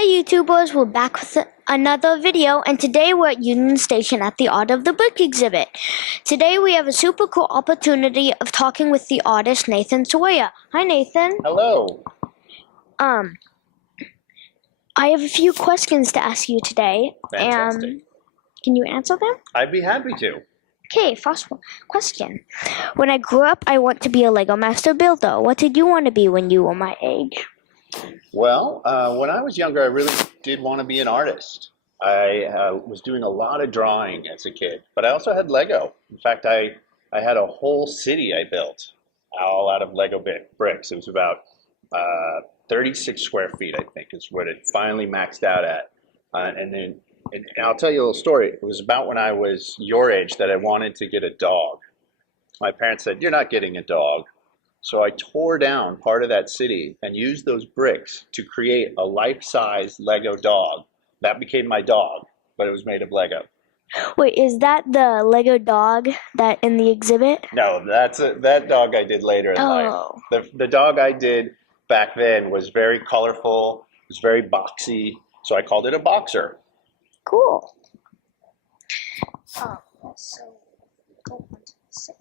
Hey YouTubers, we're back with another video, and today we're at Union Station at the Art of the Brick exhibit. Today we have a super cool opportunity of talking with the artist Nathan Sawaya. Hi Nathan. Hello. I have a few questions to ask you today. Fantastic. Can you answer them? I'd be happy to. Okay, first question. When I grew up, I want to be a Lego master builder. What did you want to be when you were my age? Well, when I was younger, I really did want to be an artist. I was doing a lot of drawing as a kid, but I also had Lego. In fact, I had a whole city I built all out of Lego bricks. It was about 36 square feet, I think, is what it finally maxed out at. And I'll tell you a little story. It was about when I was your age that I wanted to get a dog. My parents said, "You're not getting a dog." So I tore down part of that city and used those bricks to create a life-size Lego dog. That became my dog, but it was made of Lego. Wait, is that the Lego dog that in the exhibit? No, that dog I did later in life. The dog I did back then was very colorful, it was very boxy, so I called it a boxer. Cool.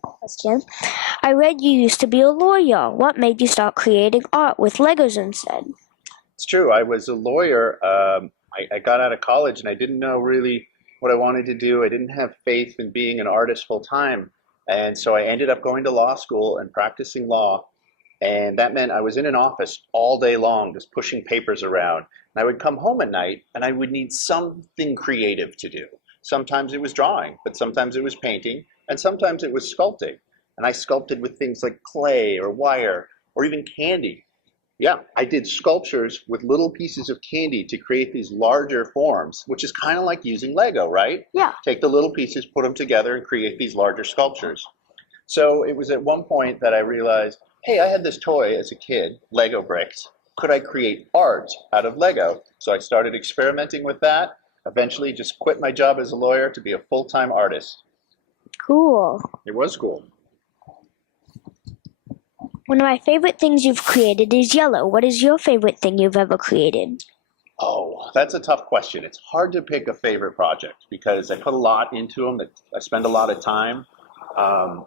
Question. I read you used to be a lawyer. What made you start creating art with Legos instead? It's true. I was a lawyer. I got out of college and I didn't know really what I wanted to do. I didn't have faith in being an artist full time. And so I ended up going to law school and practicing law. And that meant I was in an office all day long, just pushing papers around. And I would come home at night and I would need something creative to do. Sometimes it was drawing, but sometimes it was painting, and sometimes it was sculpting. And I sculpted with things like clay or wire or even candy. Yeah, I did sculptures with little pieces of candy to create these larger forms, which is kind of like using Lego, right? Yeah. Take the little pieces, put them together, and create these larger sculptures. So it was at one point that I realized, hey, I had this toy as a kid, Lego bricks. Could I create art out of Lego? So I started experimenting with that. Eventually just quit my job as a lawyer to be a full-time artist. Cool. It was cool. One of my favorite things you've created is yellow. What is your favorite thing you've ever created? Oh, that's a tough question. It's hard to pick a favorite project because I put a lot into them. I spend a lot of time. I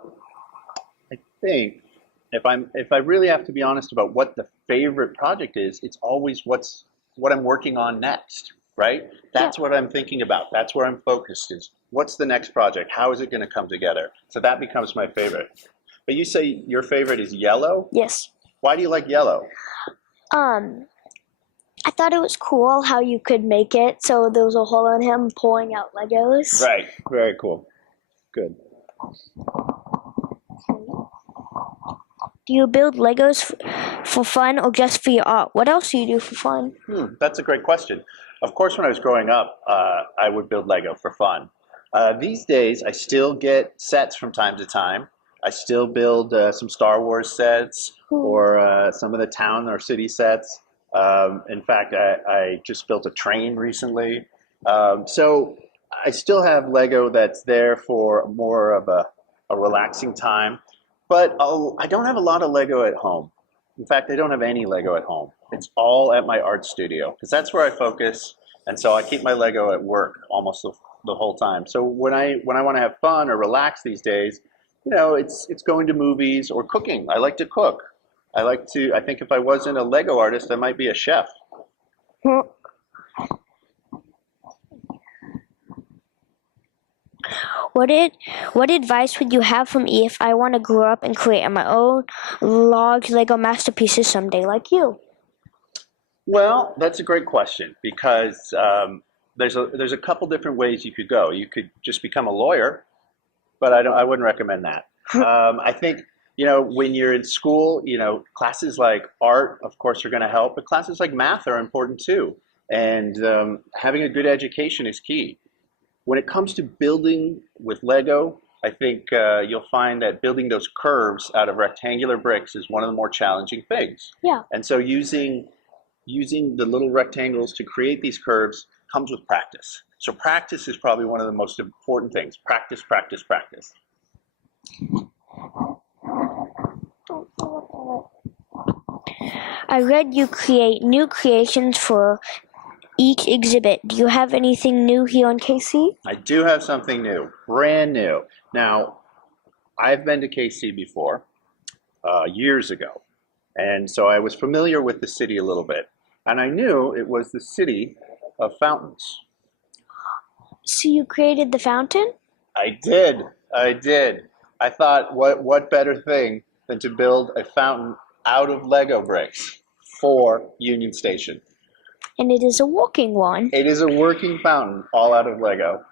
think if I really have to be honest about what the favorite project is, it's always what I'm working on next, right? That's what I'm thinking about. That's where I'm focused is what's the next project? How is it going to come together? So that becomes my favorite. But you say your favorite is yellow? Yes. Why do you like yellow? I thought it was cool how you could make it so there was a hole in him pulling out Legos. Right. Very cool. Good. Do you build Legos for fun or just for your art? What else do you do for fun? That's a great question. Of course, when I was growing up, I would build Lego for fun. These days, I still get sets from time to time. I still build some Star Wars sets or some of the town or city sets. In fact, I just built a train recently. So I still have Lego that's there for more of a relaxing time. But I don't have a lot of Lego at home. In fact, I don't have any Lego at home. It's all at my art studio because that's where I focus. And so I keep my Lego at work almost the whole time. So when I want to have fun or relax these days, it's going to movies or cooking. I like to cook. I think if I wasn't a Lego artist, I might be a chef. What advice would you have for me if I want to grow up and create my own large Lego masterpieces someday like you? Well, that's a great question because there's a couple different ways you could go. You could just become a lawyer, but I wouldn't recommend that. I think when you're in school, classes like art, of course, are going to help, but classes like math are important too. And having a good education is key. When it comes to building with Lego, I think you'll find that building those curves out of rectangular bricks is one of the more challenging things. Yeah. And so using the little rectangles to create these curves comes with practice. So practice is probably one of the most important things. Practice, practice, practice. I read you create new creations for each exhibit. Do you have anything new here on KC? I do have something new, brand new. Now, I've been to KC before, years ago, and so I was familiar with the city a little bit, and I knew it was the city of fountains. So you created the fountain? I did. I did. I thought, what better thing than to build a fountain out of Lego bricks for Union Station? And it is a walking one. It is a working fountain all out of Lego.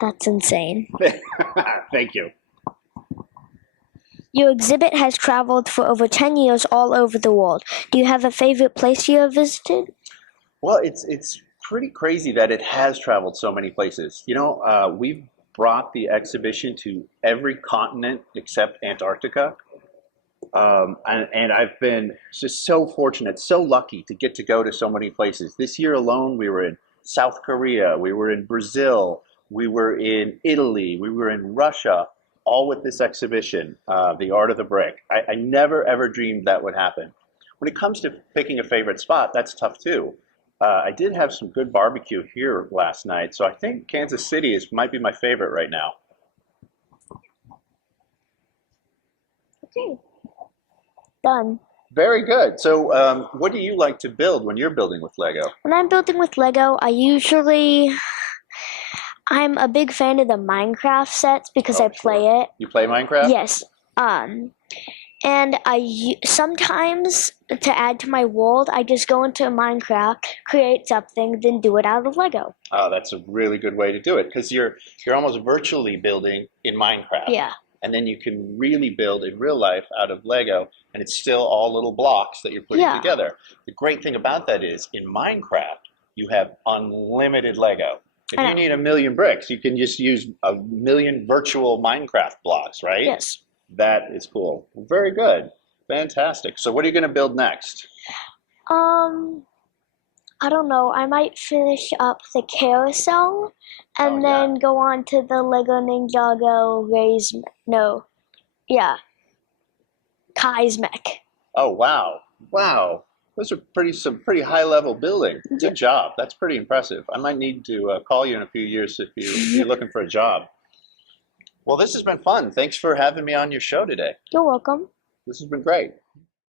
That's insane. Thank you. Your exhibit has traveled for over 10 years all over the world. Do you have a favorite place you have visited? Well, it's pretty crazy that it has traveled so many places. We've brought the exhibition to every continent except Antarctica. And I've been just so fortunate, so lucky to get to go to so many places. This year alone, we were in South Korea, we were in Brazil, we were in Italy, we were in Russia, all with this exhibition, The Art of the Brick. I never ever dreamed that would happen. When it comes to picking a favorite spot, that's tough too. I did have some good barbecue here last night, so I think Kansas City might be my favorite right now. Okay. Done. Very good. So, what do you like to build when you're building with Lego? When I'm building with Lego, I'm a big fan of the Minecraft sets because I play it. You play Minecraft? Yes. And sometimes to add to my world, I just go into Minecraft, create something, then do it out of Lego. Oh, that's a really good way to do it because you're almost virtually building in Minecraft. Yeah. And then you can really build in real life out of Lego, and it's still all little blocks that you're putting together. The great thing about that is in Minecraft, you have unlimited Lego. If you need 1,000,000 bricks, you can just use 1,000,000 virtual Minecraft blocks, right? Yes. That is cool. Very good. Fantastic. So what are you going to build next? I don't know. I might finish up the carousel and then go on to the Lego Ninjago Kai's mech. Oh, wow. Wow. Those are some pretty high level building. Good job. That's pretty impressive. I might need to call you in a few years if you're looking for a job. Well, this has been fun. Thanks for having me on your show today. You're welcome. This has been great.